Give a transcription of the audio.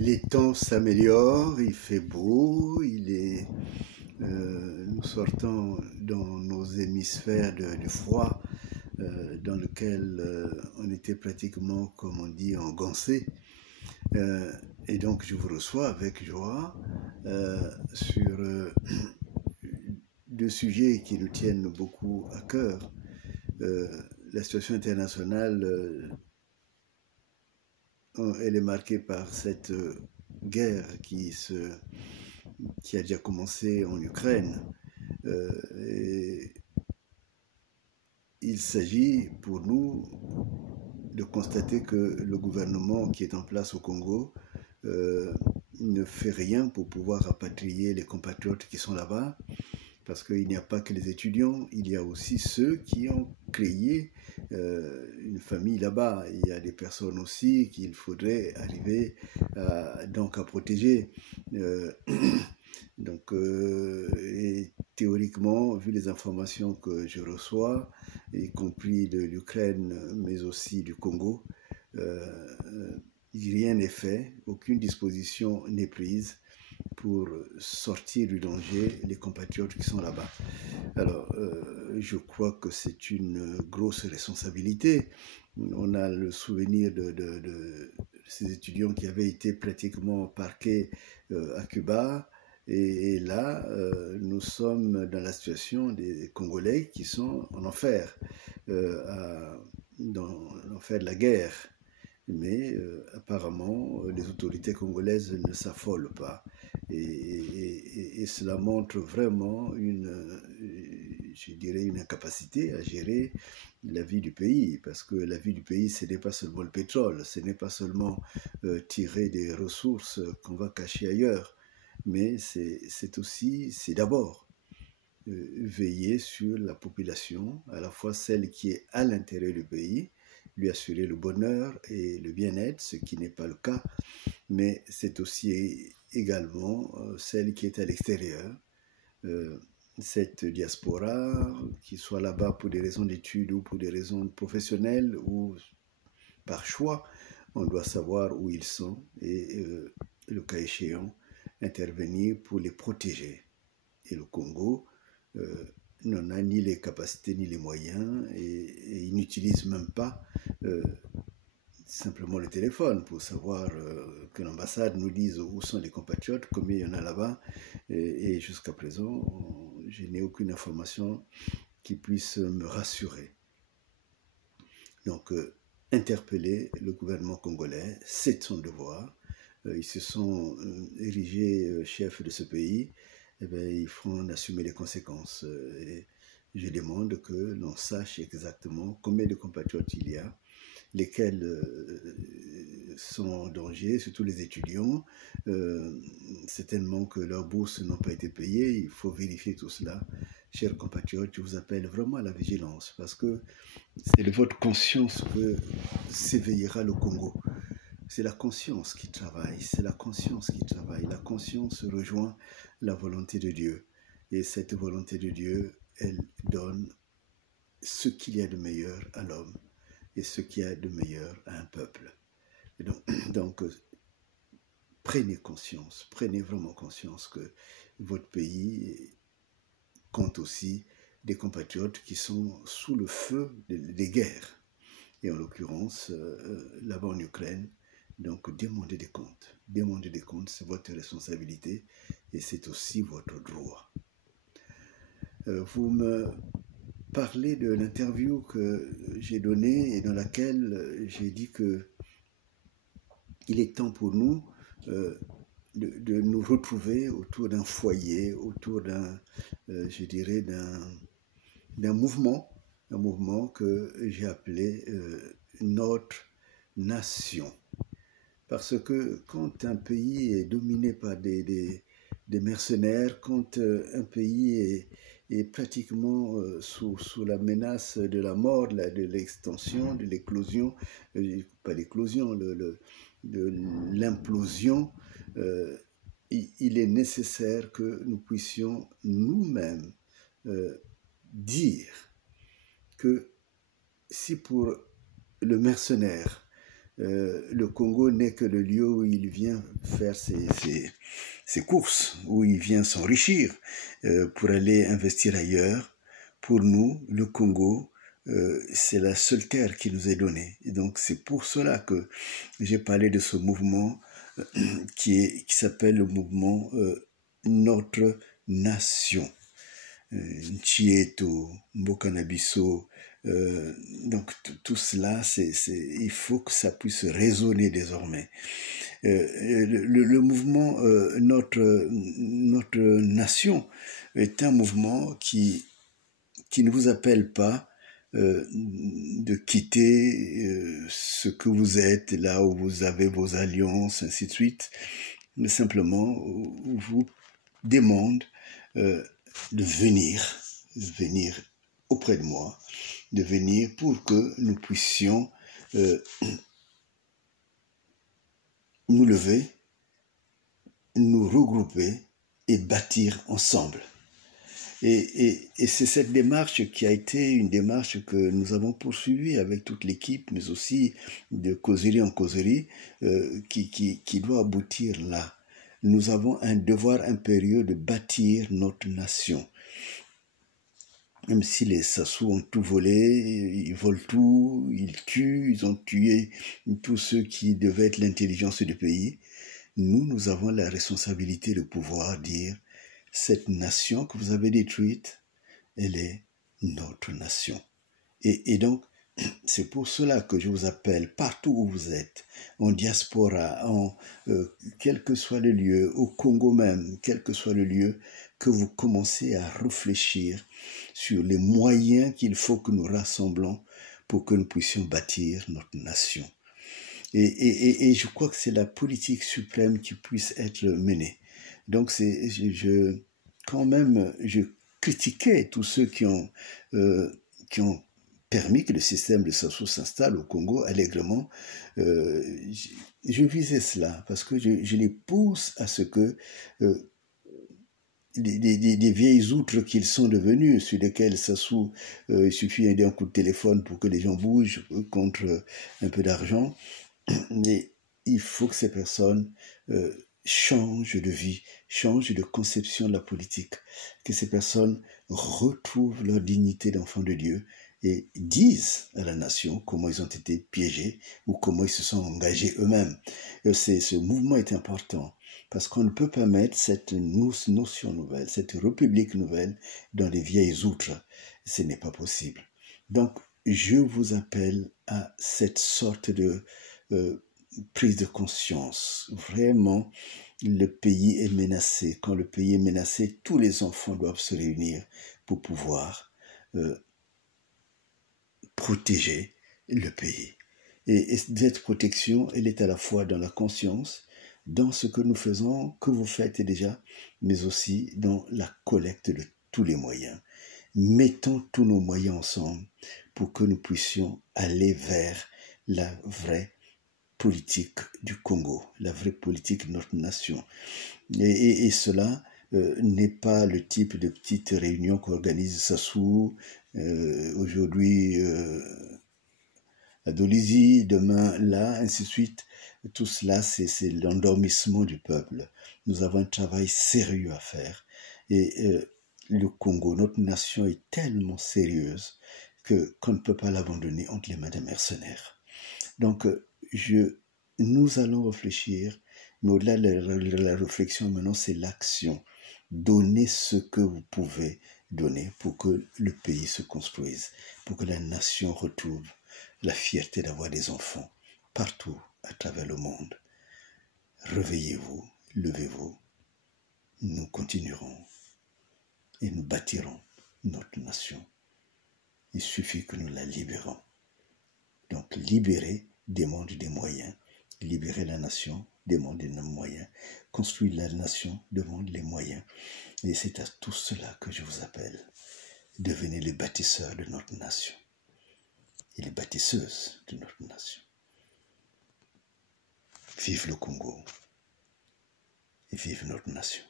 Les temps s'améliorent, il fait beau, nous sortons dans nos hémisphères du froid dans lequel on était pratiquement, comme on dit, engoncé. Euh, et donc je vous reçois avec joie sur deux sujets qui nous tiennent beaucoup à cœur. La situation internationale, elle est marquée par cette guerre qui a déjà commencé en Ukraine. Et il s'agit pour nous de constater que le gouvernement qui est en place au Congo ne fait rien pour pouvoir rapatrier les compatriotes qui sont là-bas, parce qu'il n'y a pas que les étudiants, il y a aussi ceux qui ont créé une famille là-bas. Il y a des personnes aussi qu'il faudrait arriver à protéger. Et théoriquement, vu les informations que je reçois, y compris de l'Ukraine, mais aussi du Congo, rien n'est fait, aucune disposition n'est prise pour sortir du danger les compatriotes qui sont là-bas. Alors, je crois que c'est une grosse responsabilité. On a le souvenir de ces étudiants qui avaient été pratiquement parqués à Cuba. Et là, nous sommes dans la situation des Congolais qui sont en enfer, dans l'enfer de la guerre. Mais apparemment, les autorités congolaises ne s'affolent pas. Et cela montre vraiment je dirais, une incapacité à gérer la vie du pays. Parce que la vie du pays, ce n'est pas seulement le pétrole, ce n'est pas seulement tirer des ressources qu'on va cacher ailleurs. Mais c'est d'abord veiller sur la population, à la fois celle qui est à l'intérieur du pays, lui assurer le bonheur et le bien-être, ce qui n'est pas le cas, mais c'est aussi également celle qui est à l'extérieur, cette diaspora, qui soit là-bas pour des raisons d'études ou pour des raisons professionnelles ou par choix, on doit savoir où ils sont et le cas échéant, intervenir pour les protéger. Et le Congo n'en a ni les capacités ni les moyens et il n'utilise même pas simplement le téléphone pour savoir que l'ambassade nous dise où sont les compatriotes, combien il y en a là-bas. Et jusqu'à présent, je n'ai aucune information qui puisse me rassurer. Donc, interpeller le gouvernement congolais, c'est son devoir. Ils se sont érigés chefs de ce pays. Eh bien, ils feront en assumer les conséquences. Et je demande que l'on sache exactement combien de compatriotes il y a, lesquels sont en danger, surtout les étudiants. Certainement que leurs bourses n'ont pas été payées, il faut vérifier tout cela. Chers compatriotes, je vous appelle vraiment à la vigilance, parce que c'est de votre conscience que s'éveillera le Congo. C'est la conscience qui travaille, c'est la conscience qui travaille. La conscience rejoint la volonté de Dieu. Et cette volonté de Dieu, elle donne ce qu'il y a de meilleur à l'homme et ce qu'il y a de meilleur à un peuple. Et donc, prenez conscience, prenez vraiment conscience que votre pays compte aussi des compatriotes qui sont sous le feu des guerres. Et en l'occurrence, là-bas en Ukraine, donc demandez des comptes. Demandez des comptes, c'est votre responsabilité et c'est aussi votre droit. Vous me parlez de l'interview que j'ai donnée et dans laquelle j'ai dit que il est temps pour nous de nous retrouver autour d'un foyer, autour je dirais, d'un mouvement que j'ai appelé notre nation. Parce que quand un pays est dominé par des mercenaires, quand un pays est pratiquement sous la menace de la mort, de l'extension, de l'éclosion, pas l'éclosion, de l'implosion, il est nécessaire que nous puissions nous-mêmes dire que si pour le mercenaire, le Congo n'est que le lieu où il vient faire ses courses, où il vient s'enrichir pour aller investir ailleurs. Pour nous, le Congo, c'est la seule terre qui nous est donnée. Et donc c'est pour cela que j'ai parlé de ce mouvement qui s'appelle le mouvement Notre Nation. Nchieto, Mbokanabiso, donc tout cela, il faut que ça puisse résonner désormais. Le mouvement notre Nation est un mouvement qui ne vous appelle pas de quitter ce que vous êtes, là où vous avez vos alliances, ainsi de suite, mais simplement vous demande de venir auprès de moi, de venir pour que nous puissions nous lever, nous regrouper et bâtir ensemble. Et c'est cette démarche qui a été une démarche que nous avons poursuivie avec toute l'équipe, mais aussi de causerie en causerie, qui doit aboutir là. Nous avons un devoir impérieux de bâtir notre nation. Même si les Sassou ont tout volé, ils volent tout, ils tuent, ils ont tué tous ceux qui devaient être l'intelligence du pays, nous avons la responsabilité de pouvoir dire cette nation que vous avez détruite, elle est notre nation. Et donc, c'est pour cela que je vous appelle partout où vous êtes, en diaspora, quel que soit le lieu, au Congo même, quel que soit le lieu, que vous commencez à réfléchir sur les moyens qu'il faut que nous rassemblons pour que nous puissions bâtir notre nation. Et je crois que c'est la politique suprême qui puisse être menée. Donc je critiquais tous ceux qui ont permis que le système de Sassou s'installe au Congo allègrement. Je visais cela parce que je les pousse à ce que des vieilles outres qu'ils sont devenus, sur lesquelles Sassou, il suffit d'un coup de téléphone pour que les gens bougent contre un peu d'argent. Mais il faut que ces personnes changent de vie, changent de conception de la politique, que ces personnes retrouvent leur dignité d'enfants de Dieu et disent à la nation comment ils ont été piégés ou comment ils se sont engagés eux-mêmes. Ce mouvement est important parce qu'on ne peut pas mettre cette notion nouvelle, cette république nouvelle dans les vieilles outres. Ce n'est pas possible. Donc, je vous appelle à cette sorte de prise de conscience. Vraiment, le pays est menacé. Quand le pays est menacé, tous les enfants doivent se réunir pour pouvoir protéger le pays. Et cette protection, elle est à la fois dans la conscience, dans ce que nous faisons, que vous faites déjà, mais aussi dans la collecte de tous les moyens. Mettons tous nos moyens ensemble pour que nous puissions aller vers la vraie politique du Congo, la vraie politique de notre nation. Et cela n'est pas le type de petite réunion qu'organise Sassou, aujourd'hui à Dolisie, demain là, ainsi de suite. Tout cela, c'est l'endormissement du peuple. Nous avons un travail sérieux à faire. Et le Congo, notre nation est tellement sérieuse qu'on ne peut pas l'abandonner entre les mains des mercenaires. Donc, nous allons réfléchir, mais au-delà de la réflexion, maintenant, c'est l'action. Donnez ce que vous pouvez donner pour que le pays se construise, pour que la nation retrouve la fierté d'avoir des enfants partout à travers le monde. Réveillez-vous, levez-vous. Nous continuerons et nous bâtirons notre nation. Il suffit que nous la libérons. Donc, libérer demande des moyens. Libérer la nation demande des moyens. Construire la nation demande les moyens. Et c'est à tout cela que je vous appelle. Devenez les bâtisseurs de notre nation et les bâtisseuses de notre nation. Vive le Congo et vive notre nation.